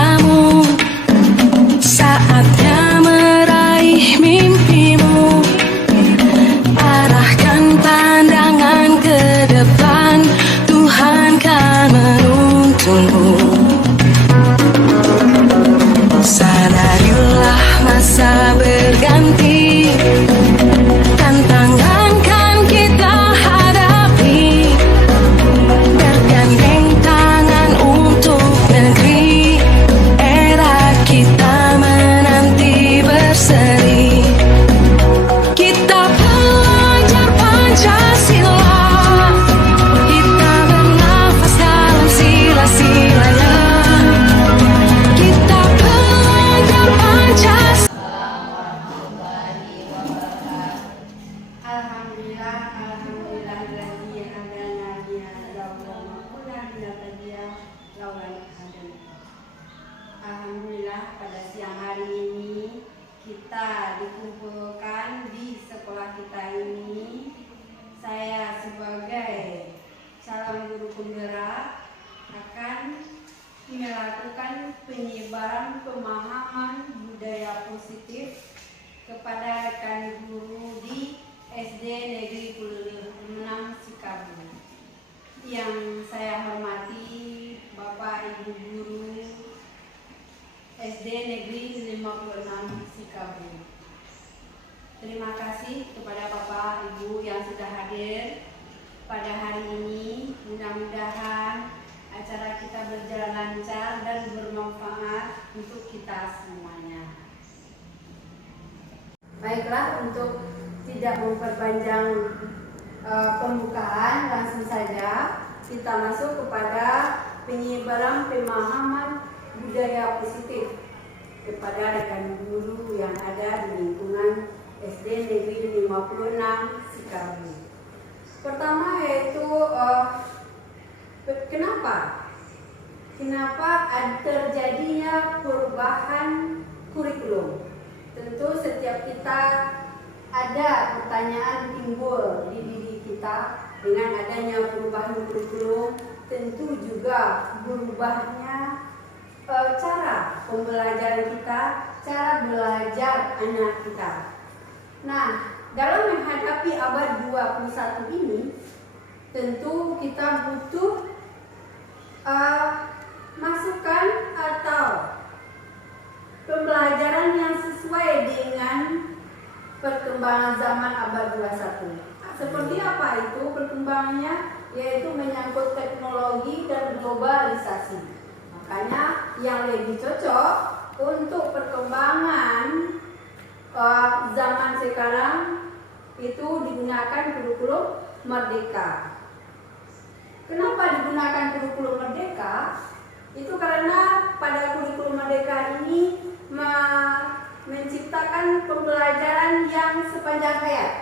padamu. Saatnya meraih mimpimu. Arahkan pandangan ke depan, Tuhan kan menuntunmu. Sadarilah masa berganti, tantangan kan kita hadapi. Bergandeng tangan untuk negeri, era kita menanti berseri. Kita belajar Pancasila, kita bernafas dalam sila-silanya. Kita belajar Pancasila. Alhamdulillah, alhamdulillah alladzi hadana lihadza wa ma kunna linahtadiya laula an hadana. Alhamdulillah, pada siang hari ini kita dikumpulkan di sekolah kita ini. Saya sebagai calon guru penggerak akan melakukan penyebaran pemahaman budaya positif kepada rekan guru di SD Negeri 6 Sikabu. Yang saya hormati Bapak Ibu Guru SD Negeri 56 Sikabu. Terima kasih kepada Bapak Ibu yang sudah hadir pada hari ini. Mudah-mudahan acara kita berjalan lancar dan bermanfaat untuk kita semuanya. Baiklah, untuk tidak memperpanjang pembukaan, langsung saja kita masuk kepada penyebaran pemahaman budaya positif kepada rekan guru yang ada di lingkungan SD Negeri 56 Sikabu. Pertama yaitu kenapa terjadinya perubahan kurikulum. Tentu setiap kita ada pertanyaan timbul di diri kita dengan adanya perubahan kurikulum. Tentu juga berubahnya cara pembelajaran kita, cara belajar anak kita. Nah, dalam menghadapi abad 21 ini, tentu kita butuh masukan atau pembelajaran yang sesuai dengan perkembangan zaman abad 21. Seperti apa itu perkembangannya? Yaitu menyangkut teknologi dan globalisasi. Makanya yang lebih cocok untuk perkembangan zaman sekarang itu digunakan kurikulum Merdeka. Kenapa digunakan kurikulum Merdeka? Itu karena pada kurikulum Merdeka ini menciptakan pembelajaran yang sepanjang hayat.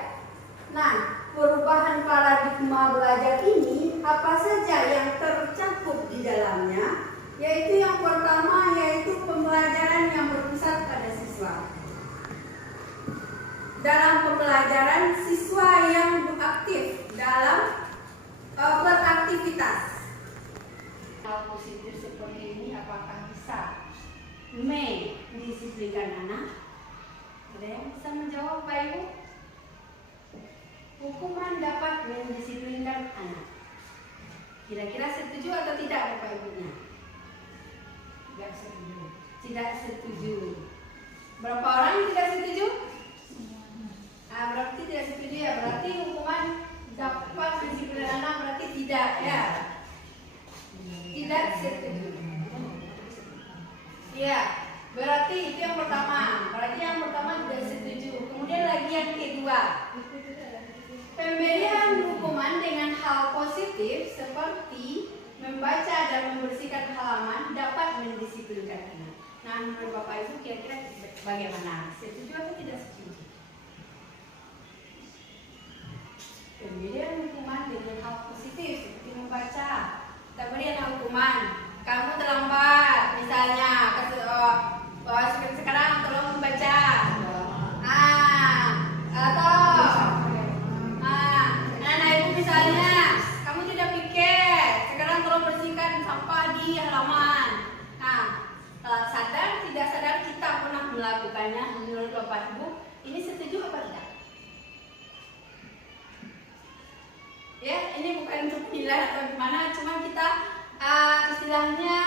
Nah, perubahan paradigma belajar ini apa saja yang tercakup di dalamnya? Yaitu yang pertama yaitu pembelajaran yang berpusat pada siswa. Dalam pembelajaran, siswa yang aktif dalam beraktivitas. Hal positif seperti ini apakah bisa mendisiplinkan anak? Ada yang bisa menjawab, Pak Ibu? Hukuman dapat mendisiplinkan anak. Kira-kira setuju atau tidak Bapak Ibunya? Tidak setuju. Tidak setuju. Berapa orang yang tidak setuju? Berarti tidak setuju ya. Berarti hukuman dapat mendisiplinkan anak berarti tidak ya. Tidak setuju. Ya, berarti itu yang pertama. Berarti yang pertama tidak setuju. Kemudian lagi yang kedua. Pemberian hukuman dengan hal positif seperti membaca dan membersihkan halaman dapat mendisiplinkan anak. Nah, menurut Bapak Ibu kira-kira bagaimana? Setuju atau tidak setuju? Pemberian hukuman dengan hal positif seperti membaca. Kita berikan hukuman. Kamu terlambat, misalnya sekarang tolong membaca. Anak ibu misalnya, kamu tidak pikir, sekarang tolong bersihkan sampah di halaman. Nah, kedepannya menurut Bapak Ibu ini setuju apa tidak? Ya, ini bukan untuk penilaian atau gimana, cuma kita istilahnya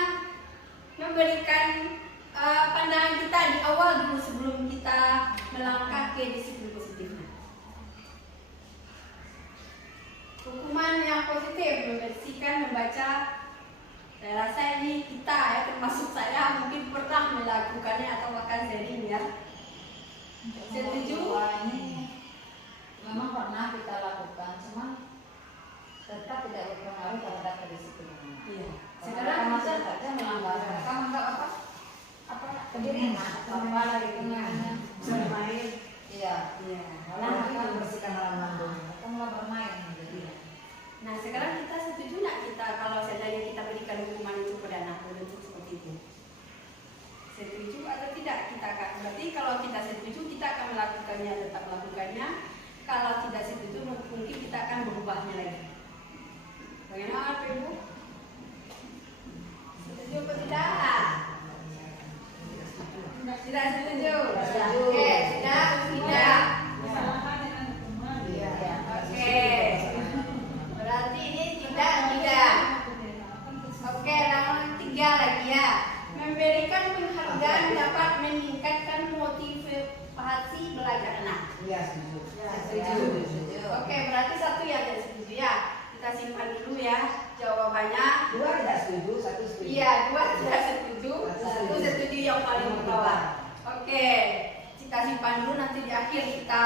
memberikan pandangan kita di awal dulu sebelum kita melangkah ke disiplin positifnya. Hukuman yang positif membersihkan, membaca. Saya rasa ini kita ya, termasuk saya mungkin pernah melakukannya atau bahkan sering ya. Setuju? Ini memang pernah kita lakukan, cuman tetap tidak berpengaruh terhadap kedisiplinan. Iya. Sekarang kita saja melanggar, mereka menganggap apa kedirian atau apa gitu namanya. Bermain. Iya. Iya. Malah mereka membersihkan halaman rumah, mereka mulai bermain gitu. Nah, sekarang kita setuju nggak kita kalau seandainya kita berikan hukuman itu pada anak berbentuk seperti itu? Setuju atau tidak? Kita akan berarti kalau kita setuju kita akan melakukannya, tetap melakukannya. Kalau tidak setuju mungkin kita akan berubahnya lagi. Bagaimana Pak Ibu? Setuju atau tidak? Tidak setuju. Oke, tidak, tidak. Oke. Berarti ini tidak. Oke, nomor 3 lagi ya. Memberikan penghargaan dapat meningkatkan motivasi belajar anak. Iya, setuju. Setuju. Oke, berarti satu ya tidak setuju ya. Kita simpan dulu ya jawabannya. 2 tidak setuju, 1 setuju. Iya, 2 tidak setuju, 1 setuju yang paling di bawah. Oke, kita simpan dulu, nanti di akhir kita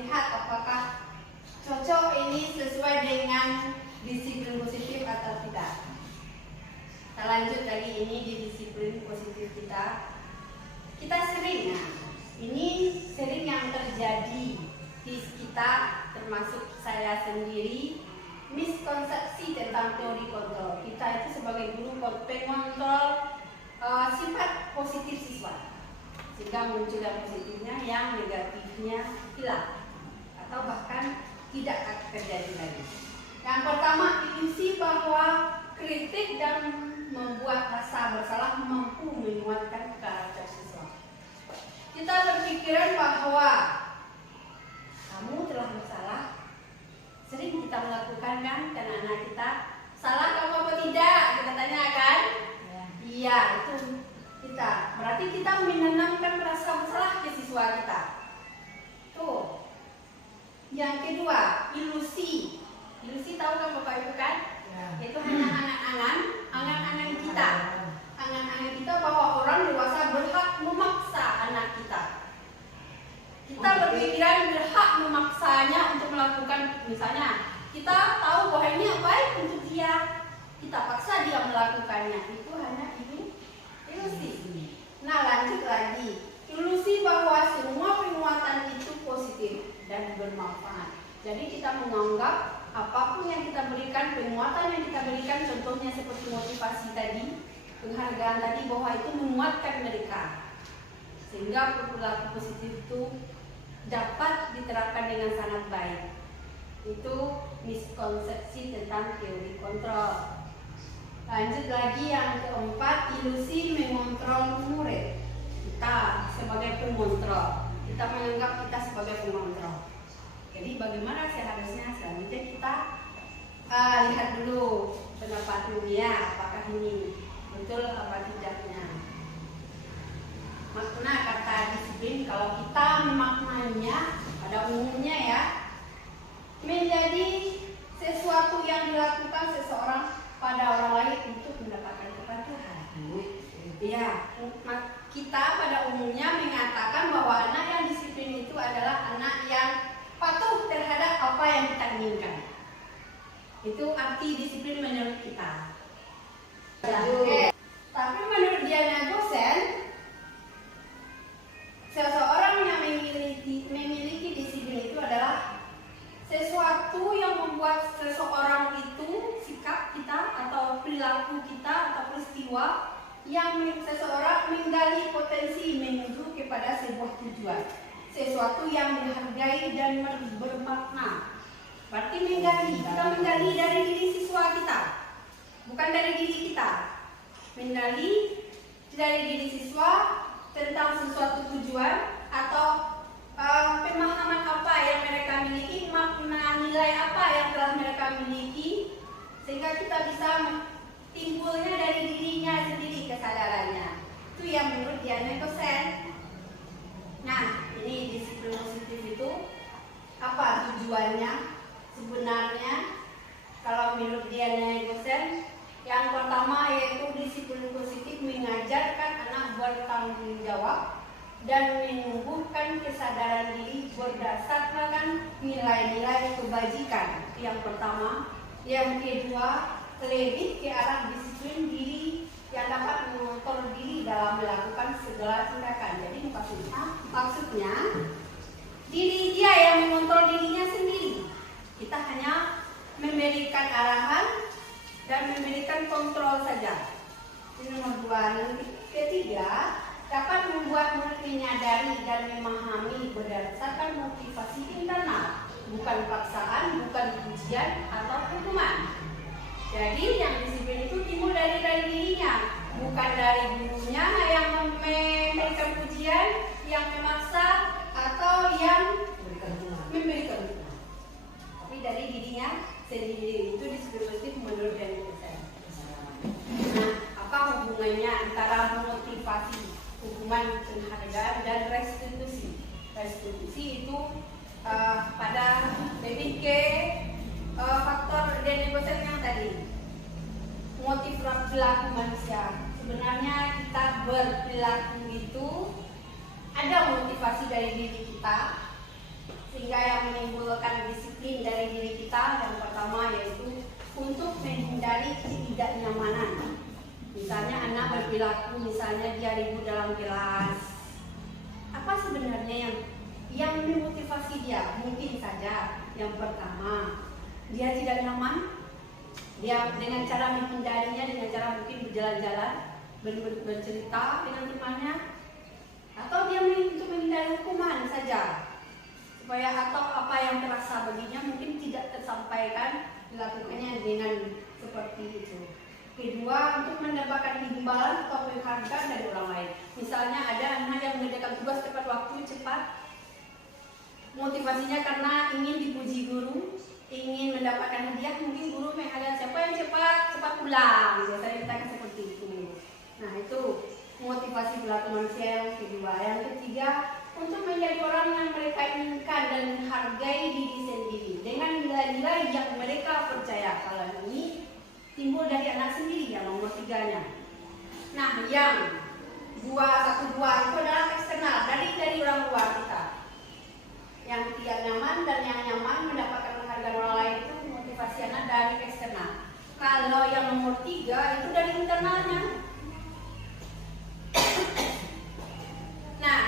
lihat apakah cocok ini sesuai dengan disiplin positif atau tidak. Kita lanjut lagi ini di disiplin positif kita. Kita sering, nah, ini sering yang terjadi di kita, termasuk saya sendiri, miskonsepsi tentang teori kontrol. Kita itu sebagai guru pengontrol sifat positif siswa, sehingga muncul yang positifnya, yang negatifnya hilang atau bahkan tidak akan terjadi lagi. Yang pertama, ilusi bahwa kritik dan membuat rasa bersalah mampu menguatkan karakter siswa. Kita berpikiran bahwa kamu telah bersalah. Sering kita melakukan kan, karena anak kita salah kamu apa tidak? Kita tanyakan. Iya, itu kita. Berarti kita menanamkan rasa bersalah ke siswa kita. Tuh. Yang kedua, ilusi. Ilusi tahu kan Bapak Ibu kan? Ya. Itu hanya angan-angan kita. Angan-angan kita bahwa orang dewasa berhak memaksa anak kita. Kita berpikiran berhak memaksanya untuk melakukan, misalnya kita tahu bahwa ini baik untuk dia, kita paksa dia melakukannya. Itu hanya ilusi. Nah, lanjut lagi. Ilusi bahwa semua penguatan itu positif dan bermanfaat. Jadi kita menganggap apapun yang kita berikan, penguatan yang kita berikan, contohnya seperti motivasi tadi, penghargaan tadi, bahwa itu menguatkan mereka, sehingga perilaku positif itu dapat diterapkan dengan sangat baik. Itu miskonsepsi tentang teori kontrol. Lanjut lagi yang keempat, ilusi mengontrol murid. Kita sebagai pengontrol, kita menganggap kita sebagai pengontrol. Jadi bagaimana seharusnya selanjutnya kita lihat dulu pendapat dunia, apakah ini betul apa tidaknya. Makna kata disiplin kalau kita memaknainya pada umumnya ya, menjadi sesuatu yang dilakukan seseorang pada orang lain untuk mendapatkan kepatuhan. Ya, kita pada umumnya mengatakan bahwa anak yang disiplin itu adalah anak yang patuh terhadap apa yang kita inginkan. Itu arti disiplin menurut kita. Oke. Tapi menurut Diana Gosen, seseorang yang memiliki disiplin itu adalah sesuatu yang membuat seseorang itu, sikap kita atau perilaku kita atau peristiwa yang seseorang menggali potensi menuju kepada sebuah tujuan, sesuatu yang menghargai dan bermakna. Berarti menggali, kita menggali dari diri siswa kita, bukan dari diri kita. Menggali dari diri siswa tentang sesuatu tujuan atau pemahaman apa yang mereka miliki, makna nilai apa yang telah mereka miliki, sehingga kita bisa timbulnya dari dirinya sendiri kesadarannya. Itu yang menurut Diana Gosen. Nah, ini disiplin positif itu apa tujuannya sebenarnya? Kalau menurut Diana Gosen, yang pertama yaitu disiplin positif mengajarkan anak bertanggung jawab dan menumbuhkan kesadaran diri berdasarkan nilai-nilai kebajikan. Yang pertama. Yang kedua, lebih ke arah disiplin diri yang dapat mengontrol diri dalam melakukan segala tindakan. Jadi maksudnya diri dia yang mengontrol dirinya sendiri. Kita hanya memberikan arahan dan memberikan kontrol saja. Ini nomor dua. Yang ketiga, dapat membuat murid menyadari dan memahami berdasarkan motivasi internal, bukan paksaan, bukan pujian atau hukuman. Jadi yang disiplin itu timbul dari dirinya, bukan dari gurunya yang memberikan pujian, yang memaksa atau yang memberikan hukuman. Tapi dari dirinya sendiri. Itu disiplin positif menurut Diana Gosen. Nah, apa hubungannya antara motivasi, hukuman, penghargaan, dan restitusi? Restitusi itu pada lebih ke faktor Diana Gosen yang tadi, motif perilaku manusia. Sebenarnya kita berperilaku itu ada motivasi dari diri kita, sehingga yang menimbulkan disiplin dari diri kita. Yang pertama yaitu untuk menghindari ketidaknyamanan. Misalnya anak berperilaku, misalnya dia ribut dalam kelas. Apa sebenarnya yang memotivasi dia? Mungkin saja yang pertama, dia tidak nyaman. Dia dengan cara menghindarinya, dengan cara mungkin berjalan-jalan, bercerita dengan temannya, atau dia untuk menghindari hukuman saja, supaya atau apa yang terasa baginya mungkin tidak tersampaikan, dilakukannya dengan seperti itu. Kedua, untuk mendapatkan imbalan atau penghargaan dari orang lain. Misalnya ada anak yang mengerjakan tugas tepat waktu, cepat. Motivasinya karena ingin dipuji guru, ingin mendapatkan hadiah. Mungkin guru menghargai siapa yang cepat pulang. Biasanya kita seperti itu. Nah, itu motivasi perilaku manusia yang kedua. Yang ketiga, untuk menjadi orang yang mereka inginkan dan menghargai diri sendiri dengan nilai-nilai yang mereka percaya. Kalau ini timbul dari anak sendiri, yang nomor tiganya. Nah, yang satu dua itu adalah eksternal, dari orang luar kita. Yang tidak nyaman dan yang nyaman mendapatkan penghargaan orang lain itu motivasi anak dari eksternal. Kalau yang nomor tiga itu dari internalnya. Nah,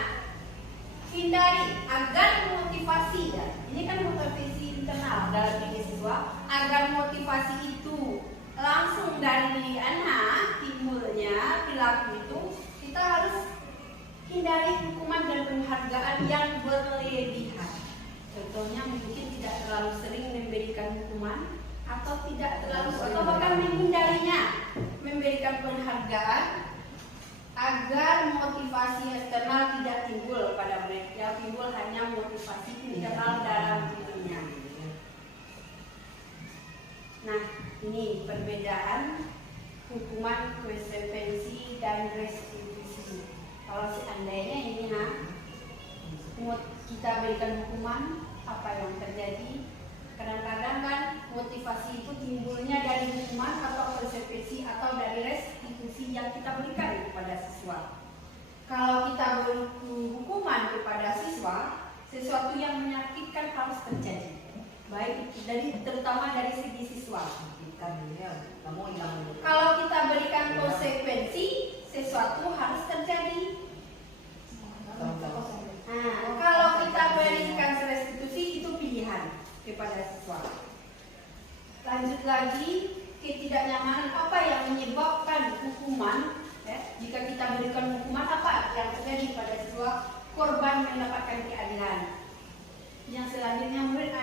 hindari agar motivasi ya. Ini kan motivasi internal dalam diri siswa, agar motivasi itu langsung dari anak timbulnya perilaku itu, kita harus hindari hukuman dan penghargaan yang berlebihan. Contohnya mungkin tidak terlalu sering memberikan hukuman, atau tidak terlalu atau bahkan menghindarinya, memberikan penghargaan agar motivasi eksternal tidak timbul pada mereka. Yang timbul hanya motivasi internal dalam dirinya. Nah, ini perbedaan hukuman, konsekuensi, dan restitusi. Kalau seandainya ini kita berikan hukuman, apa yang terjadi? Kadang-kadang kan motivasi itu timbulnya dari hukuman atau konsekuensi atau dari restitusi yang kita berikan kepada siswa. Kalau kita beri hukuman kepada siswa, sesuatu yang menyakitkan harus terjadi, baik terutama dari segi siswa. Kalau kita berikan konsekuensi, sesuatu harus terjadi. Nah, kalau kita berikan restitusi, itu pilihan kepada siswa. Lanjut lagi, ketidaknyamanan apa yang menyebabkan hukuman? Jika kita berikan hukuman, apa yang terjadi pada siswa? Korban mendapatkan keadilan. Yang selanjutnya murid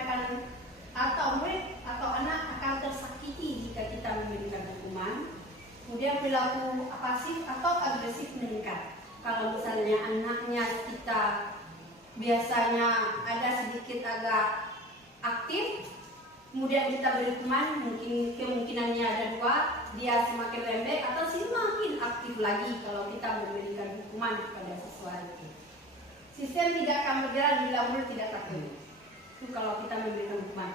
atau anak akan tersakiti jika kita memberikan hukuman. Kemudian perilaku pasif atau agresif meningkat. kalau misalnya anaknya kita biasanya ada sedikit agak aktif, kemudian kita beri hukuman, mungkin kemungkinannya ada dua, dia semakin lembek atau semakin aktif lagi kalau kita memberikan hukuman kepada siswa itu. Sistem tidak akan berjalan bila mulut tidak takut. Itu kalau kita memberikan hukuman.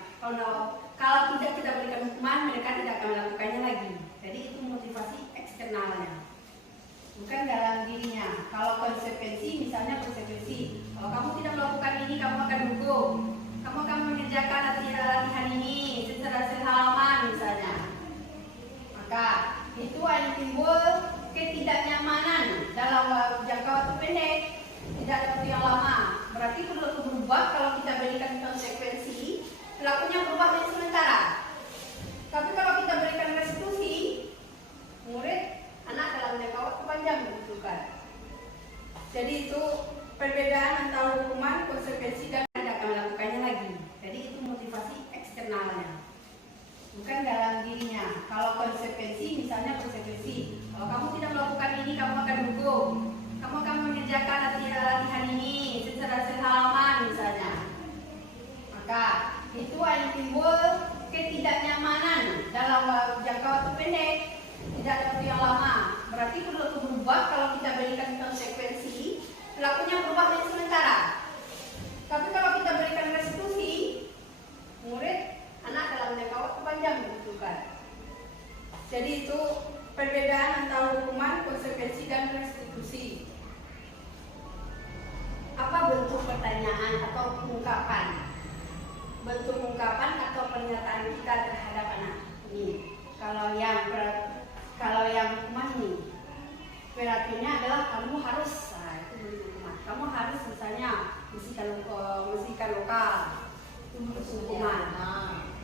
Kalau tidak kita berikan hukuman, mereka tidak akan melakukannya lagi. Jadi itu motivasi eksternalnya, bukan dalam dirinya. Kalau konsekuensi, misalnya konsekuensi, kalau kamu tidak melakukan ini, kamu akan dihukum. Kamu akan mengerjakan latihan ini secara sehalaman misalnya. Maka itu akan timbul ketidaknyamanan dalam jangka waktu pendek, tidak waktu yang lama. Berarti perlu berubah. Kalau kita berikan konsekuensi, pelakunya berubah menjadi sementara. Tapi kalau kita berikan restitusi, murid anak dalam jangka waktu panjang dibutuhkan. Jadi itu perbedaan antara hukuman, konsekuensi, dan tidak akan melakukannya lagi. Jadi itu motivasi eksternalnya, bukan dalam dirinya. Kalau konsekuensi, misalnya konsekuensi, kalau kamu tidak melakukan ini, kamu akan dihukum. Kamu akan mengerjakan latihan ini secara sehalaman misalnya. Maka itu akan timbul ketidaknyamanan dalam jangka waktu pendek, tidak waktu yang lama. Berarti perlu berubah. Kalau kita berikan konsekuensi, pelakunya berubah menjadi sementara. Tapi kalau kita berikan restitusi, murid anak dalam jangka waktu panjang dibutuhkan. Jadi itu perbedaan antara hukuman, konsekuensi, dan restitusi. Apa bentuk pertanyaan atau ungkapan? Bentuk ungkapan atau pernyataan kita terhadap anak ini. Kalau yang hukuman ini, berartinya adalah kamu harus, itu bentuk hukuman. Kamu harus misalnya bersihkan lokal, itu bentuk hukuman.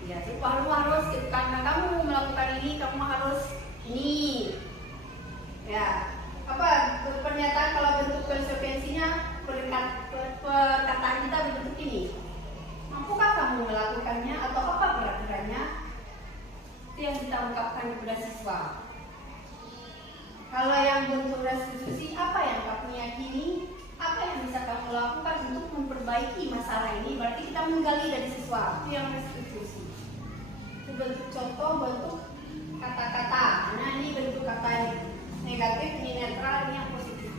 Ya, kamu harus karena kamu melakukan ini, kamu harus ini. Ya, apa pernyataan kalau bentuk konsekuensinya perkataan kita berbentuk ini. Mampukah kamu melakukannya atau apa peraturannya? Itu yang kita ungkapkan kepada siswa. Kalau yang bentuk restitusi, apa yang kamu yakini, apa yang bisa kamu lakukan untuk memperbaiki masalah ini? Berarti kita menggali dari siswa. Itu yang restitusi. Itu bentuk contoh, bentuk kata-kata. Nah, ini bentuk kata negatif, ini netral, ini yang positif.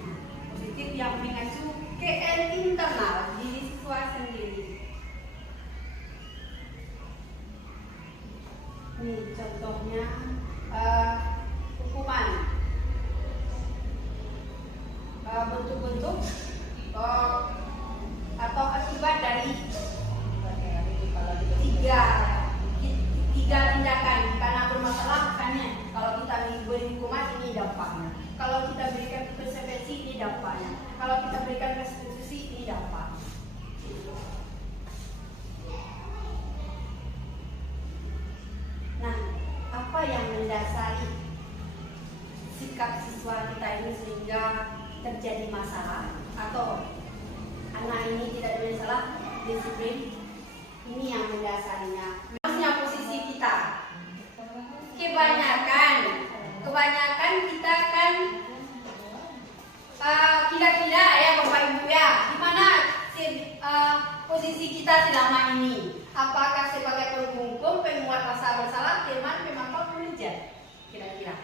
Positif yang mengacu ke internal diri siswa sendiri. Ini contohnya hukuman. Bentuk-bentuk atau akibat dari tiga tindakan. Karena bermasalah, makanya kalau kita beri hukuman, ini dampaknya. Kalau kita berikan konsekuensi, ini dampaknya. Kalau kita berikan restitusi, ini dampaknya. Nah, apa yang mendasari sikap siswa kita ini sehingga terjadi masalah atau anak ini tidak ada masalah disiplin? Ini yang mendasarinya. Harusnya posisi kita. Kebanyakan kita kan kira-kira ya Bapak Ibu ya, di mana posisi kita selama ini? Apakah sebagai penghukum, penguat rasa bersalah, teman, pemantau, pengejar? Kira-kira.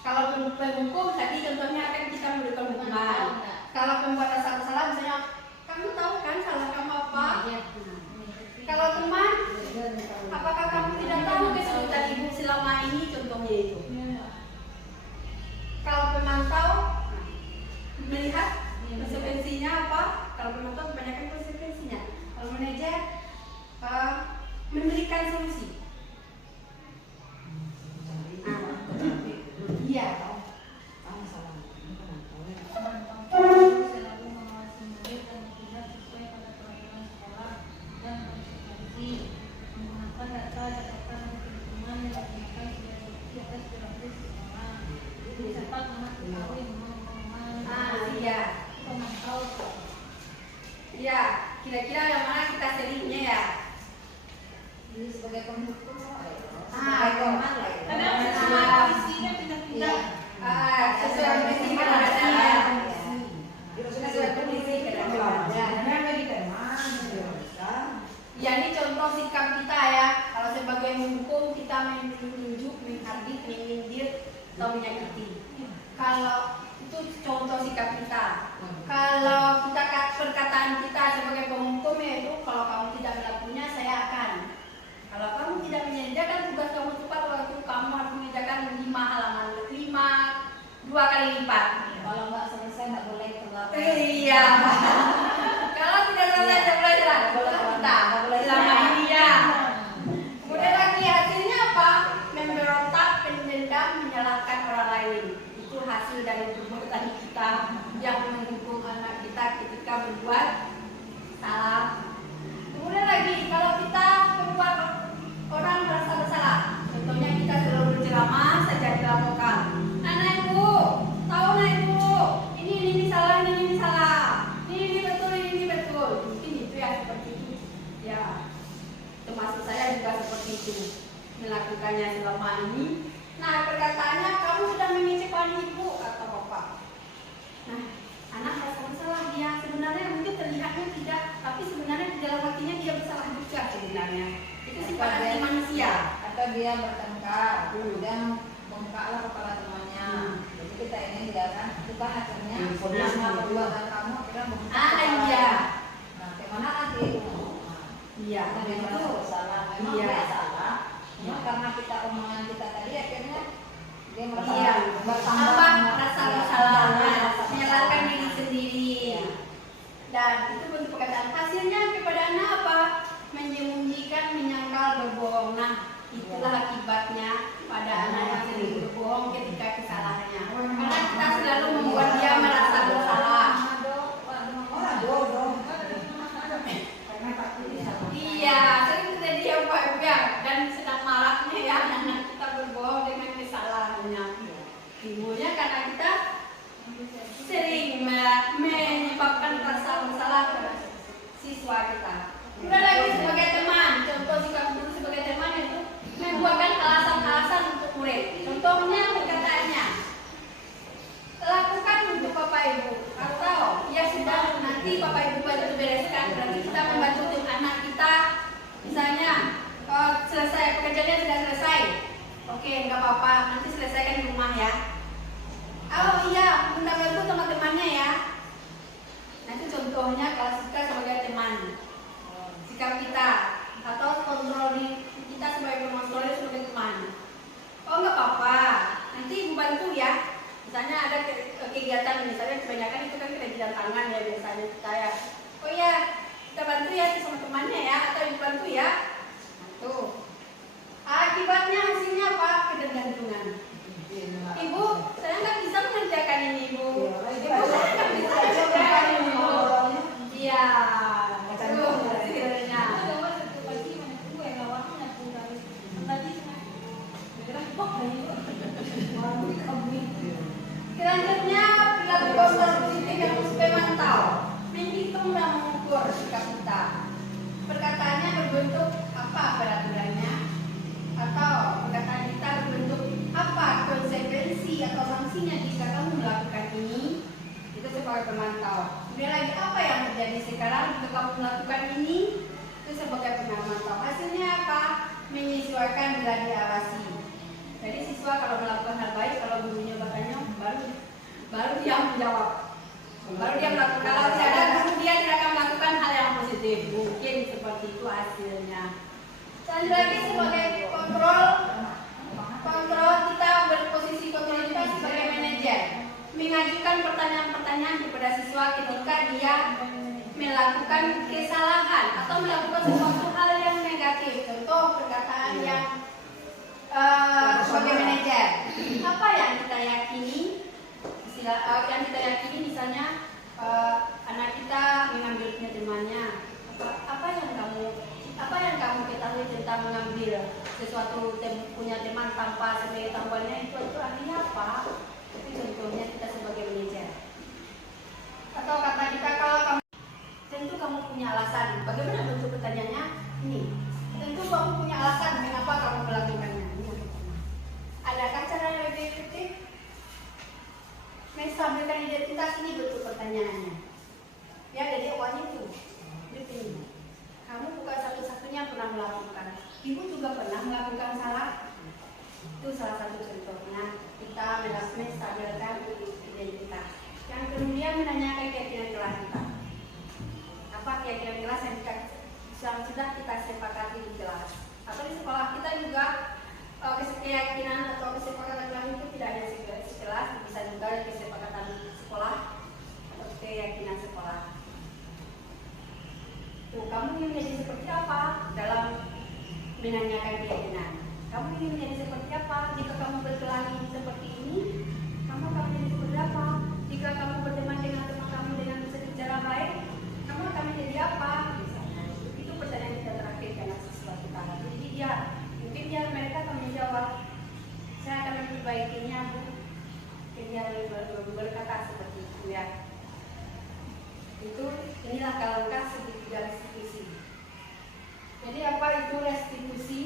Kalau penghukum tadi contohnya akan kita memberikan hukuman. Kalau pembuat rasa bersalah misalnya, kamu tahu kan salah kamu apa? Kalau teman, apakah kamu tidak tahu kesulitan ibu selama ini? Contohnya itu. Kalau pemantau, melihat konsekuensinya apa? Kalau pemantau kebanyakan konsekuensinya. Kalau manajer, memberikan solusi. Iya. Selalu mengawasi murid dan tidak sesuai pada peraturan sekolah dan konsekuensi, menggunakan data catatan perhitungan yang digunakan sebagai bukti atas perilaku sekolah, dicatat mengetahui Iya. pemantau. Iya, kira-kira yang mana kita selingnya ya? Jadi sebagai penghukum, Sebagai teman lah ya. Kadang polisi kan pindah-pindah. Sesuai dengan Itu contoh sikap kita. Kalau kita perkataan kita sebagai penghukum yaitu kalau kamu tidak melakukannya saya akan. Kalau kamu tidak menyediakan tugas kamu cepat waktu kamu harus mengerjakan 5 halaman 2 kali lipat. Kalau nggak selesai nggak boleh keluar. Iya. Kalau tidak selesai tidak boleh jalan. Kita selama ini ya. Kemudian lagi hasilnya apa? Memberontak, pendendam, menyalahkan orang lain. Itu hasil dari perbuatan kita yang menghukum anak kita ketika berbuat salah. Kemudian lagi kalau kita membuat orang merasa bersalah, contohnya kita selalu berceramah saja dilaporkan. Anak ibu, tahu nak ibu, ini salah, ini salah, ini betul. Mungkin itu ya seperti itu. Ya, termasuk saya juga seperti itu melakukannya selama ini. Nah, perkataannya kamu sudah mengecewakan ibu atau bapak. Nah, anak merasa bersalah dia sebenarnya mungkin terlihatnya tidak, tapi sebenarnya di dalam hatinya dia bersalah juga sebenarnya. Itu sifat asli manusia. Atau dia bertengkar, kemudian bengkaklah kepala temannya. Jadi kita ini tidak kan, bukan akhirnya karena perbuatan kamu akhirnya bengkak. Iya. Nah, bagaimana nanti itu? Iya. Nah, dia merasa bersalah. Memang Iya. dia salah. Cuma karena kita omongan kita tadi akhirnya dia merasa Iya. bertambah. Apa merasa bersalah, Merasa menyalahkan bersalah. diri sendiri. Dan itu bentuk perkataan hasilnya kepada anak apa? Menyembunyikan, menyangkal, berbohong. Nah, itulah akibatnya pada anak yang sering berbohong ketika kesalahannya. Karena kita selalu membuat dia merasa bersalah. Iya, sering terjadi ya Pak Ibu ya. Dan sedang maraknya ya anak kita berbohong dengan kesalahannya. Timbulnya karena kita sering menyebabkan rasa bersalah pada siswa kita. Udah lagi sebagai teman, contoh sikap guru sebagai teman itu membuatkan alasan-alasan untuk murid. Contohnya perkataannya, lakukan untuk Bapak Ibu, atau ya sudah nanti Bapak Ibu bantu bereskan. Berarti kita membantu untuk anak kita. Misalnya selesai pekerjaannya sudah selesai, oke nggak apa-apa, nanti selesaikan di rumah ya. Oh iya, minta bantu teman-temannya ya. Nah itu contohnya kalau kita sebagai teman, sikap kita atau kontrol kita sebagai pengontrol sebagai teman. Oh nggak apa-apa, nanti ibu bantu ya. Misalnya ada kegiatan, misalnya kebanyakan itu kan kerajinan tangan ya biasanya kita ya. Oh iya, kita bantu ya sama temannya ya, atau ibu bantu ya. Nah, tuh. Akibatnya hasilnya apa? Ketergantungan. Ibu, saya nggak bisa mengerjakan ini ibu. Ibu, saya nggak bisa mengerjakan ini ibu. Iya, itu hasilnya. Selanjutnya, perilaku kontrol positif yang supaya mantau, menghitung dan mengukur sikap kita. Perkataannya berbentuk apa peraturannya, atau perkataan kita berbentuk apa konsekuensi atau sanksinya jika kamu melakukan ini. Itu sebagai pemantau. Kemudian lagi apa yang terjadi sekarang jika kamu melakukan ini, itu sebagai pemantau. Hasilnya apa? Menyesuaikan bila diawasi. Jadi siswa kalau melakukan hal baik, kalau gurunya bertanya, baru dia menjawab. Baru dia melakukan. Kalau tidak ada guru, dia tidak akan melakukan hal yang positif. Mungkin seperti itu hasilnya. Dan lagi sebagai kontrol kita berposisi kontrol kita sebagai manajer, mengajukan pertanyaan-pertanyaan kepada siswa ketika dia melakukan kesalahan atau melakukan sesuatu hal yang negatif. Contoh perkataan yang sebagai manajer, apa yang kita yakini? Yang kita yakini misalnya anak kita mengambil punya temannya. Apa yang kamu ketahui tentang mengambil sesuatu punya teman tanpa sepengetahuannya itu artinya apa? Itu contohnya kita sebagai manajer. Atau kata kita kalau kamu tentu kamu punya alasan. Bagaimana bentuk pertanyaannya? Ini. Tentu kamu punya alasan mengapa kamu melakukannya. Adakah cara yang lebih efektif? Menstabilkan identitas ini bentuk pertanyaannya. Ya, jadi awalnya itu. Jadi, kamu bukan satu-satunya pernah melakukan. Ibu juga pernah melakukan salah. Itu salah satu contohnya kita menstabilkan identitas. menanyakan keyakinan kelas kita. Apa keyakinan kelas yang sudah kita sepakati di kelas? Atau di sekolah kita juga keyakinan atau kesepakatan kelas itu tidak hanya sekelas, bisa juga kesepakatan sekolah atau keyakinan sekolah. Tuh, kamu ingin menjadi seperti apa dalam menanyakan keyakinan? Kamu ingin menjadi seperti apa jika kamu berkelahi seperti ini? Kamu akan menjadi seperti apa? Jika kamu berteman dengan teman kamu dengan secara baik, kamu akan menjadi apa? Misalnya, itu pertanyaan kita terakhir karena siswa kita. Jadi mungkin mereka akan menjawab, saya akan memperbaikinya, Bu. Dia berkata seperti itu ya. Inilah langkah segitiga restitusi. Jadi apa itu restitusi?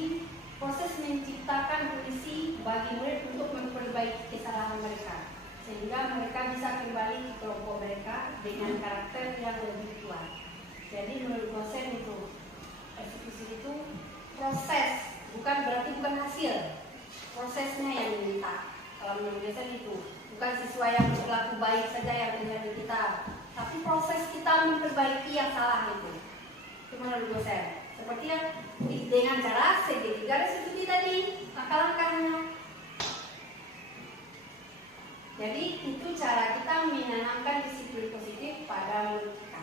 Proses menciptakan kondisi bagi murid untuk memperbaiki kesalahan mereka, sehingga mereka bisa kembali ke kelompok mereka dengan karakter yang lebih kuat. Jadi menurut dosen itu, restitusi itu proses, bukan hasil. Prosesnya yang diminta. Kalau menurut dosen itu, bukan siswa yang berlaku baik saja yang terjadi kita, tapi proses kita memperbaiki yang salah itu. Itu menurut dosen. Seperti yang dengan cara segitiga restitusi tadi, langkah-langkahnya. Jadi itu cara kita menanamkan disiplin positif pada murid kita.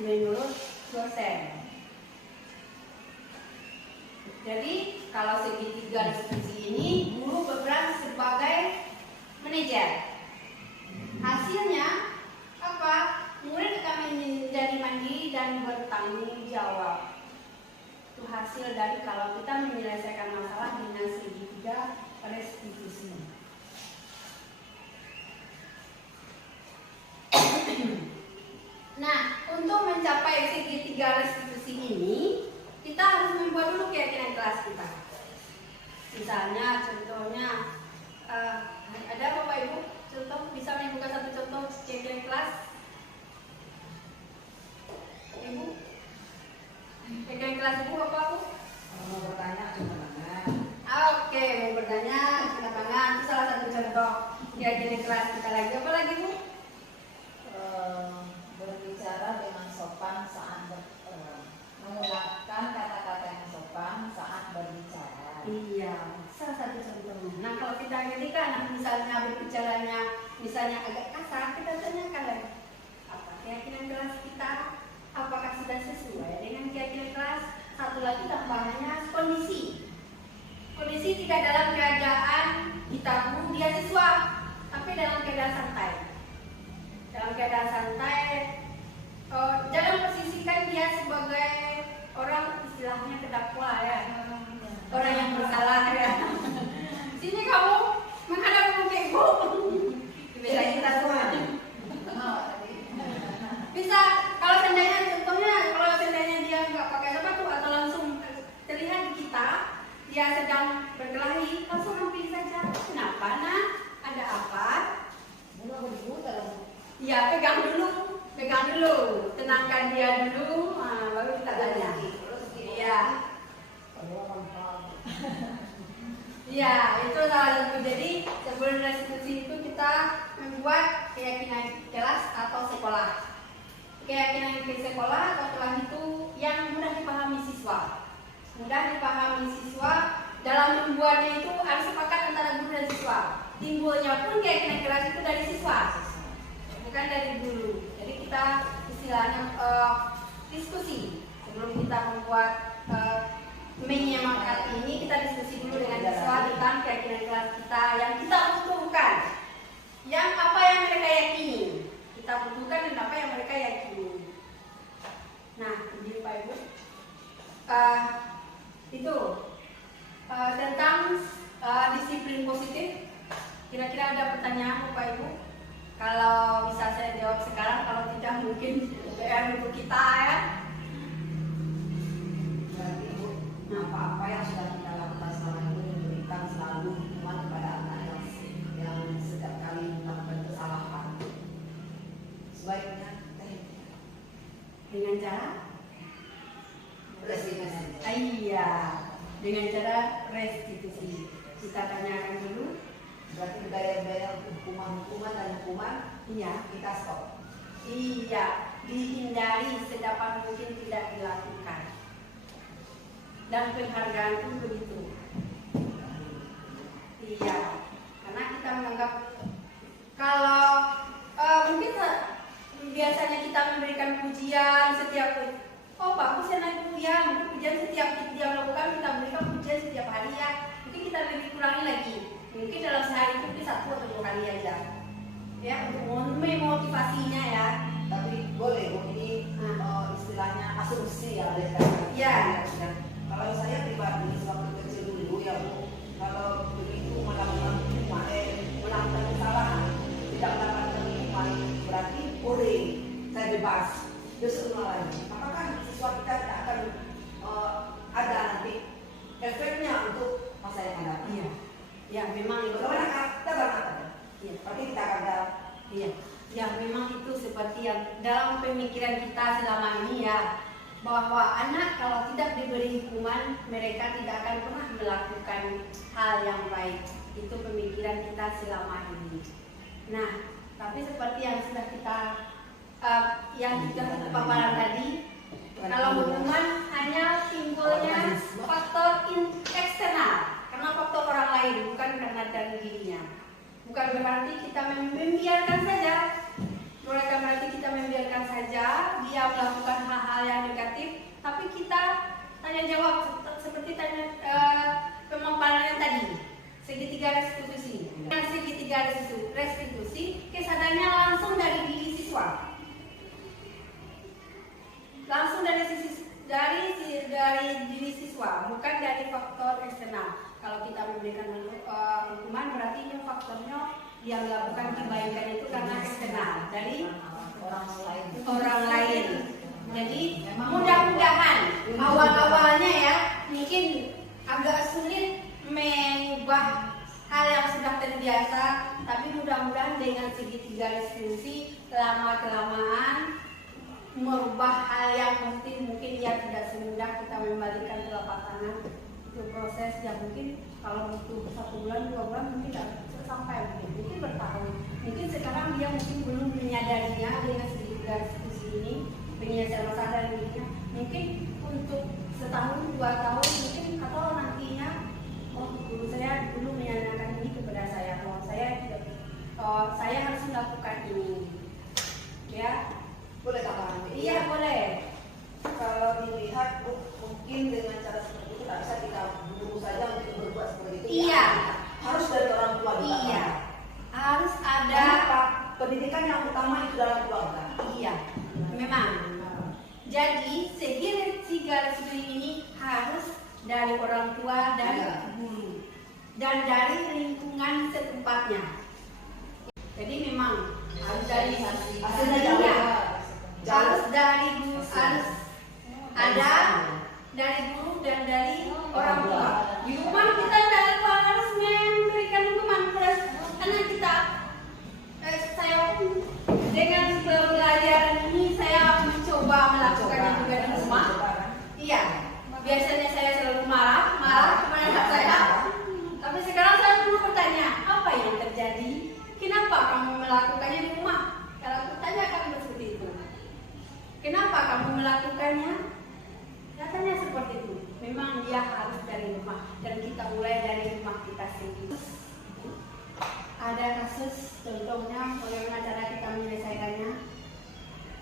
Menurut dosen. Jadi kalau segitiga restitusi ini, guru berperan sebagai manajer. Hasilnya apa? Murid akan menjadi mandiri dan bertanggung jawab. Itu hasil dari kalau kita menyelesaikan masalah dengan segitiga restitusi. Nah, untuk mencapai segitiga restitusi ini, kita harus membuat dulu keyakinan kelas kita. Misalnya, contohnya, ada Bapak Ibu, contoh bisa membuka satu contoh keyakinan kelas. Ibu, keyakinan kelas Ibu apa Bu? Mau bertanya cuma tangan. Oke, mau bertanya cuma tangan. Itu salah satu contoh keyakinan kelas kita lagi. Apa lagi Bu? Berbicara dengan sopan saat menggunakan kata-kata yang sopan saat berbicara. Iya, salah satu contohnya. Nah, kalau kita ketika misalnya berbicaranya misalnya agak kasar, kita tanyakan lagi, apa keyakinan kelas kita? Apakah sudah sesuai dengan keyakinan kelas? Satu lagi tambahannya kondisi. Kondisi tidak dalam keadaan kita guru dia siswa, tapi dalam keadaan santai. Dalam keadaan santai, jangan posisikan dia sebagai orang istilahnya terdakwa ya, orang yang bersalah ya. Sini kamu menghadap ke ibu. Bisa kita semua. Bisa kalau seandainya contohnya kalau seandainya dia nggak pakai sepatu atau langsung terlihat di kita dia sedang berkelahi, langsung hampir saja. Kenapa nak? Ada apa? Ya pegang dulu, tenangkan dia dulu, baru kita tanya. Iya. Iya, itu salah satu. Jadi sebelum restitusi itu kita membuat keyakinan kelas atau sekolah. Keyakinan ke sekolah atau kelas itu yang mudah dipahami siswa. Dalam membuatnya itu harus sepakat antara guru dan siswa. Timbulnya pun keyakinan kelas itu dari siswa, bukan dari guru. Jadi kita istilahnya diskusi sebelum kita membuat menyemangati ini, kita diskusi dulu dengan siswa tentang keyakinan kelas kita yang kita butuhkan, yang apa yang mereka yakini. Kita butuhkan dan apa yang mereka yakini. Nah, ini Pak Ibu, itu tentang disiplin positif. Kira-kira ada pertanyaan Bapak Ibu? Kalau bisa saya jawab sekarang, kalau tidak mungkin PR untuk kita ya. Berarti Ibu, apa-apa yang sudah kita lakukan selama ini memberikan selalu hukuman kepada anak yang setiap kali melakukan kesalahan. Sebaiknya Dengan cara? restitusi. Iya, dengan cara restitusi. Kita tanyakan dulu. Berarti budaya-budaya hukuman hukuman dan hukuman Iya. kita stop. Iya, dihindari sedapat mungkin tidak dilakukan. Dan penghargaan pun begitu. Iya, karena kita menganggap kalau mungkin biasanya kita memberikan pujian setiap bagus ya naik pujian, mungkin pujian setiap dia melakukan kita berikan pujian setiap hari ya. Mungkin kita lebih kurangi lagi. Mungkin dalam sehari itu mungkin 1 atau 2 kali aja. Ya, untuk memotivasinya ya. Tapi boleh, ini istilahnya asumsi ya, ada Iya. Kalau saya pribadi sewaktu kecil dulu ya Bu, kalau begitu melakukan kesalahan tidak mendapatkan hukuman berarti boleh saya bebas justru malah apakah siswa kita tidak akan ada nanti efeknya untuk masa yang akan datang. Iya. Ya, memang itu. Bagaimana karakter anak? Iya. Berarti kita akan ada. Iya. Ya, memang itu seperti yang dalam pemikiran kita selama ini ya, bahwa anak kalau tidak diberi hukuman mereka tidak akan pernah melakukan hal yang baik. Itu pemikiran kita selama ini. Nah, tapi seperti yang sudah kita paparan tadi, kalau hukuman hanya timbulnya faktor eksternal karena faktor orang lain, bukan karena dari dirinya. Bukan berarti kita membiarkan saja. Bukan berarti kita membiarkan saja dia melakukan hal-hal yang negatif, tapi kita tanya jawab seperti tanya pemaparan yang tadi, segitiga restitusi. Dengan segitiga restitusi, kesadarannya langsung dari diri siswa, langsung dari diri siswa, bukan dari faktor eksternal. Kalau kita memberikan hukuman berarti itu faktornya yang melakukan kebaikan itu karena eksternal dari orang lain. Jadi mudah-mudahan awal-awalnya ya mungkin agak sulit mengubah hal yang sudah terbiasa, tapi mudah-mudahan dengan segitiga restitusi lama-kelamaan merubah hal yang mungkin ya tidak semudah kita membalikan telapak tangan. Itu proses yang mungkin kalau butuh 1 bulan 2 bulan mungkin tidak sampai mungkin bertahun. Mungkin sekarang dia mungkin belum menyadarinya dengan segitiga restitusi ini, penyelesaian masalah dirinya. Mungkin untuk setahun 2 tahun mungkin atau nantinya guru saya dulu menyanyikan ini kepada saya bahwa saya harus melakukan ini. Ya. Boleh tambahan? Iya, boleh. Kalau dilihat mungkin dengan cara seperti itu tidak bisa kita guru saja untuk berbuat seperti itu. Iya. Harus dari orang tua. Iya. Harus ada apa? Pendidikan yang utama itu dalam keluarga. Iya. Memang. Jadi segitiga restitusi ini harus dari orang tua, dari guru, dan dari lingkungan setempatnya. Jadi memang harus dari harus dari guru, harus ada dari guru dan dari orang tua. Di rumah kita harus memberikan hukuman terus karena kita saya dengan pembelajaran ini saya mencoba melakukannya juga di rumah. Iya, biasanya saya selalu marah kepada anak saya. Tapi sekarang saya perlu bertanya, apa yang terjadi? Kenapa kamu melakukannya di rumah? Kalau aku tanyakan seperti itu, kenapa kamu melakukannya? Katanya seperti itu. Memang dia harus dari rumah dan kita mulai dari rumah kita sendiri. Ada kasus contohnya bagaimana cara kita menyelesaikannya.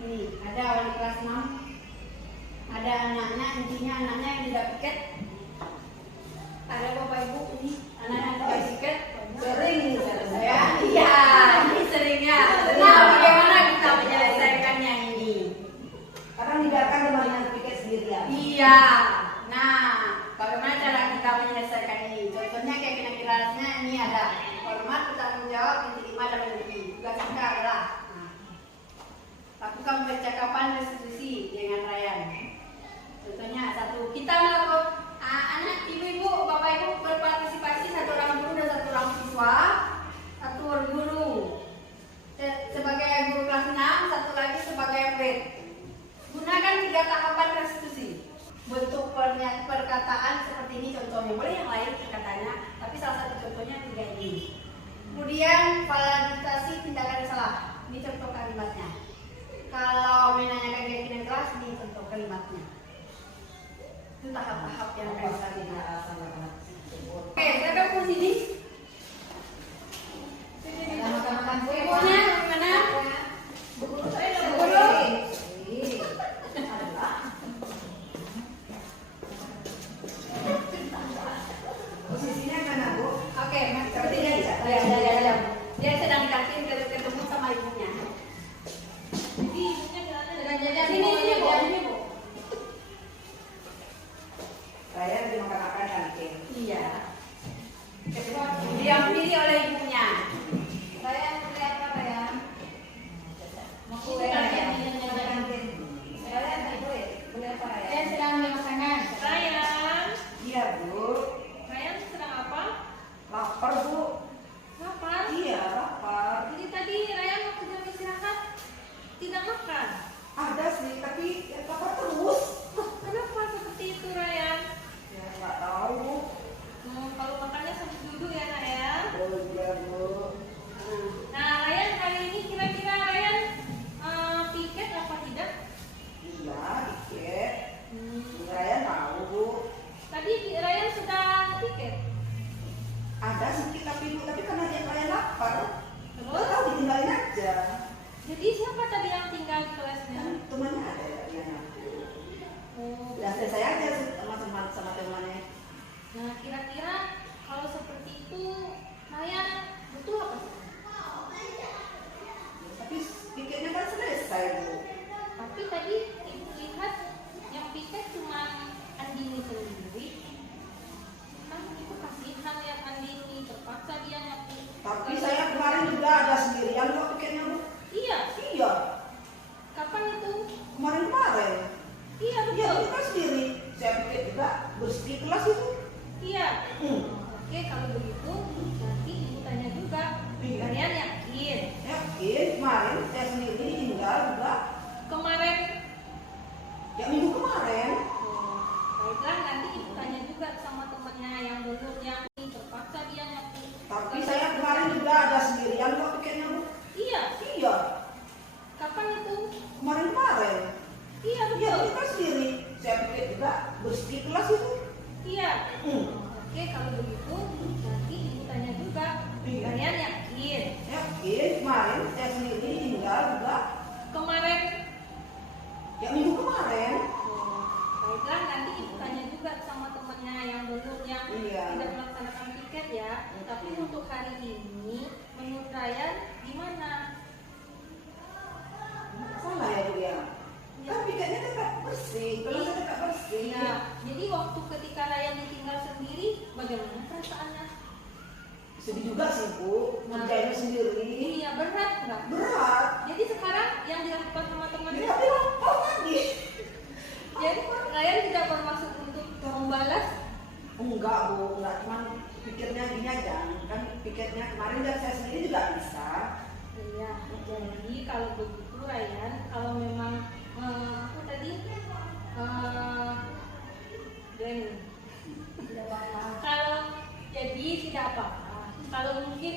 Ini ada wali kelas 6, ada anaknya, intinya anaknya yang tidak piket. Ada bapak ibu ini anaknya yang tidak piket. Sering Ya, iya, ini seringnya. Nah, bagaimana kita menyelesaikannya ini? Kadang dibiarkan dengan pikir sendirian. Iya. Nah, bagaimana cara kita menyelesaikan ini? Contohnya kayak kira-kiranya ini ada hormat, bertanggung jawab, diterima dan memberi. Tugas kita adalah lakukan percakapan restitusi dengan Ryan. Contohnya 1, kita melakukan anak ibu-ibu, bapak ibu berpartisipasi Itu tahap-tahap yang kayak tadi. sama Oke, silakan ke sini. Makan-makan kue. Bukunya mana? Buku saya ada Buku dulu. posisinya mana Bu? Oke, Mas, seperti ini. Ya. Dia sedang dikasih ketemu sama ibunya. Jadi ibunya jalannya dengan jajan. Sini, Bu. Jajannya, Bu. Saya lagi makan-makan kan, Cik? Iya. Dia pilih oleh ibunya. Saya boleh apa, Raya? Mau kue Iya. Raya? Jajan. Saya boleh apa ya? Saya sedang ambil makanan. Ryan, Iya Bu, Ryan sedang apa? lapar Bu. Lapar. Iya lapar. Jadi tadi Ryan waktu jam istirahat tidak makan. Ada sih, tapi ya lapar terus. Loh, kenapa seperti itu Ryan? Ya nggak tahu. Kalau makannya sambil duduk ya nak ya. Oh iya Bu. Nah Ryan hari ini kira-kira Ryan piket apa tidak? Iya, dikit. Saya tahu Bu. Tadi Ryan sudah piket. Ada sedikit tapi Bu, tapi karena dia kayak lapar. Terus? Nggak tahu ditinggalin aja. Jadi siapa tadi yang tinggal di kelasnya? Kan temannya ada ya, dia ngaku. Oh, Dan saya aja sama temannya. nah kira-kira kalau seperti itu Ryan butuh apa sih? Tapi pikirnya kan selesai Bu. Tapi tadi ibu lihat yang piket cuma Andini sendiri. Kan ibu kasihan lihat Andini terpaksa dia nyapu. Tapi saya kemarin juga ada sendirian kok pikirnya Bu. Iya. Iya, Kapan itu? kemarin. Iya Iya, betul. kita sendiri. Saya pikir juga bersih kelas itu. Iya. Hmm. Oke kalau begitu nanti ibu tanya juga. Iya. Kalian yakin? Yakin kemarin saya sendiri tinggal juga. Kemarin. Ya minggu kemarin. Oh, baiklah nanti ibu tanya juga sama temannya yang dulu yang terpaksa dia nyapu. Tapi saya kemarin juga ada sendirian kok pikirnya Bu. Iya. Iya, Kapan itu? kemarin. Iya Iya, betul. kita sendiri. Saya pikir juga bersih kelas itu. Iya. Hmm. Oke kalau begitu nanti ibu tanya juga. Iya. Kalian yakin? Yakin kemarin saya sendiri tinggal juga. Kemarin. Ya minggu kemarin. Oh, baiklah nanti ibu tanya juga sama temannya yang dulu yang Iya. tidak melaksanakan piket ya. Tapi untuk hari ini menurut Ryan gimana? Salah ya Bu ya. Kan pikirnya tetap bersih, kelasnya tetap bersih. Ya, jadi waktu ketika Ryan ditinggal sendiri, bagaimana perasaannya? Sedih juga sih Bu, ngerjainnya sendiri. Iya berat nggak? Berat. Jadi sekarang yang dilakukan sama Dia temannya, tapi lapar lagi. jadi Ryan tidak bermaksud untuk membalas. Enggak Bu, enggak, cuman pikirnya gini aja. Kan pikirnya kemarin dan saya sendiri juga bisa. Iya, jadi kalau begitu Ryan, kalau memang apa tadi Glenn, kalau jadi tidak apa-apa. Kalau mungkin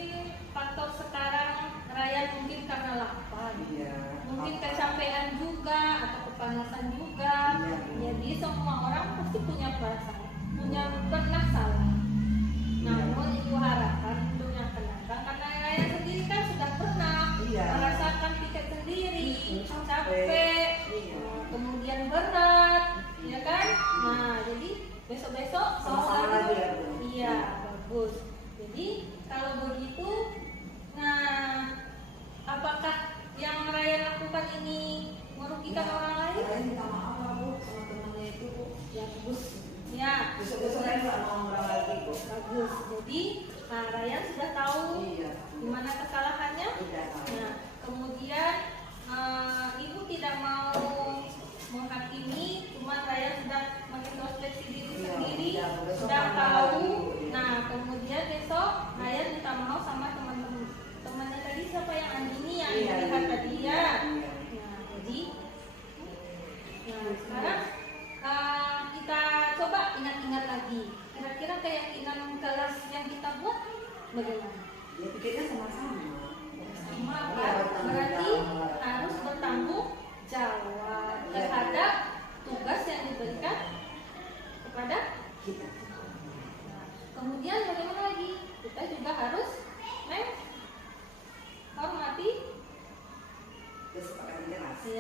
faktor sekarang Ryan mungkin karena lapar, Iya. mungkin kecapean juga atau kepanasan juga. Iya. Jadi semua orang pasti punya perasaan, pernah salah. Namun ibu harapkan untuk yang akan datang karena Ryan sendiri kan sudah pernah Iya. merasakan piket sendiri, Capek. capek, Iya. kemudian berat, ya kan? Nah, jadi besok-besok Sama-sama mau lagi ya, Bu. Iya, bagus. Jadi kalau begitu, nah apakah yang Ryan lakukan ini merugikan orang lain? Saya minta maaf lah Bu sama temannya itu Bu. Ya bagus. Ya, Besok-besok saya nggak mau ngulang lagi Bu. bagus. Jadi, nah Ryan sudah tahu Iya. di mana kesalahannya. Iya. Nah, kemudian ibu tidak mau menghakimi, cuma Ryan sudah mengintrospeksi diri Iya, sendiri, iya, besok sudah sama tahu. lagi, Bu. Nah, kemudian besok Ryan minta maaf sama teman-temannya tadi siapa yang Andini yang Iya, dilihat iya. tadi ya. Iya. Nah, jadi, nah sekarang kita coba ingat-ingat lagi. Kira-kira keyakinan kelas yang kita buat bagaimana? Ya pikirnya sama-sama. Sama Iya, kan?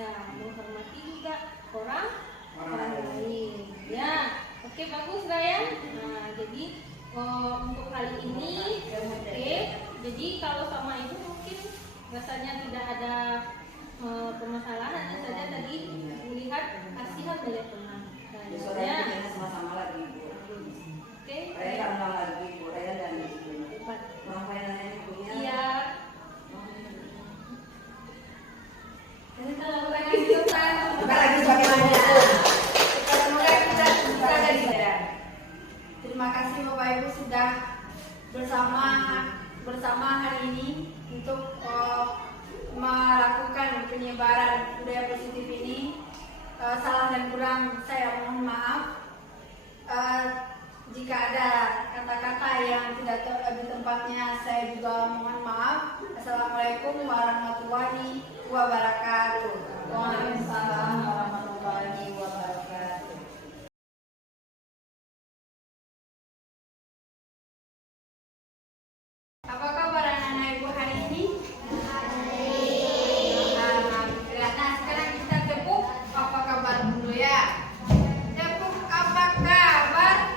Ya, menghormati juga orang lain. Ya, oke, bagus Ryan. Nah, jadi untuk kali ini oke. Jadi kalau sama ibu mungkin rasanya tidak ada permasalahan saja tadi melihat kasihan dari teman. Besok Ya, kita sama-sama lagi Bu. oke. Raya ulang lagi Bu, Raya dan Ibu. Orang Raya ini punya. Iya. Kita lagi bagaimana? Semoga kita bisa dari saya. Terima kasih Bapak Ibu sudah bersama hari ini untuk melakukan penyebaran budaya positif ini. Salah dan kurang saya mohon maaf. Jika ada kata-kata yang tidak di tempatnya, saya juga mohon maaf. Assalamualaikum warahmatullahi wabarakatuh. Waalaikumsalam warahmatullahi wabarakatuh. Apa kabar anak-anak ibu hari ini? Alhamdulillah. Nah, sekarang kita tepuk apa kabar dulu ya. Tepuk apa kabar?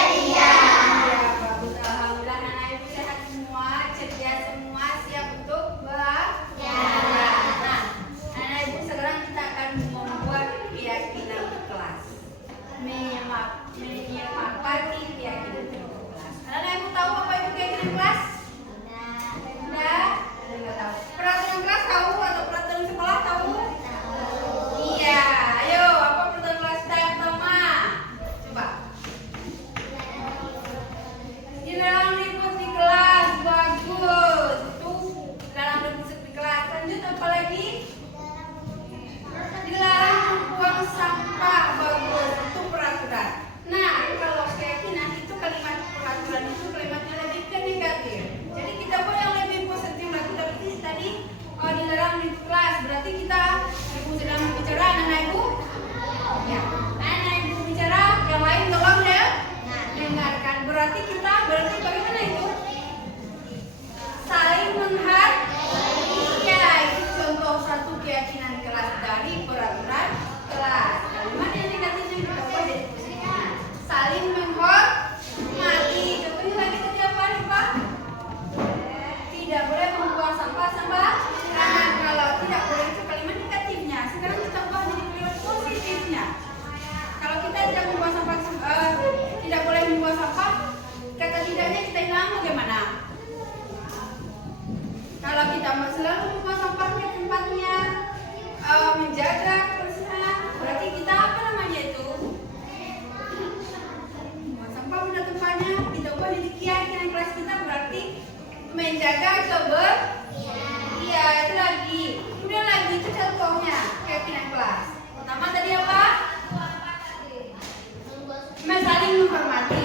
Ya, bagus. Alhamdulillah anak ibu sehat semua, ceria semua, siap untuk belajar. Nah, anak ibu sekarang kita akan membuat keyakinan kelas. Menyemangati keyakinan kelas. Anak ibu tahu apa itu keyakinan kelas? Sudah? Tidak tahu. Peraturan kelas tahu atau peraturan sekolah tahu? Iya. Ayo, apa peraturan kelas kita yang pertama? Coba. Dilarang ribut di kelas, bagus. Itu dilarang ribut di kelas. Lanjut apa lagi? Dilarang membuang sampah, bagus. Itu peraturan. Nah, kalau keyakinan itu kalimat peraturan itu kalimatnya lebih ke negatif. Jadi kita buat yang lebih positif lagi. Tapi tadi dilarang di kelas, berarti kita ibu sedang bicara anak ibu. Ya, anak ibu bicara, yang lain tolong ya. Dengarkan. Berarti bagaimana itu? Saling menghargai. Ya, itu contoh satu keyakinan kelas dari peraturan kelas. Kalimat yang negatifnya kita buat jadi positif. Saling menghormati. Contohnya lagi tadi apa nih Pak? Tidak boleh membuang sampah sembarangan. Kalau tidak boleh itu kalimat negatifnya. Sekarang kita ubah jadi kalimat positifnya. Kalau kita tidak membuang sampah, tidak boleh membuang sampah, kata tidaknya kita hilang bagaimana? Kalau kita selalu membuang sampah ke tempatnya, menjaga kebersihan, berarti kita apa namanya itu? Membuang sampah pada tempatnya, kita ubah jadi keyakinan kelas kita berarti menjaga kebersihan. Iya, itu lagi. Kemudian lagi itu contohnya keyakinan kelas. Pertama tadi apa? Saling menghormati.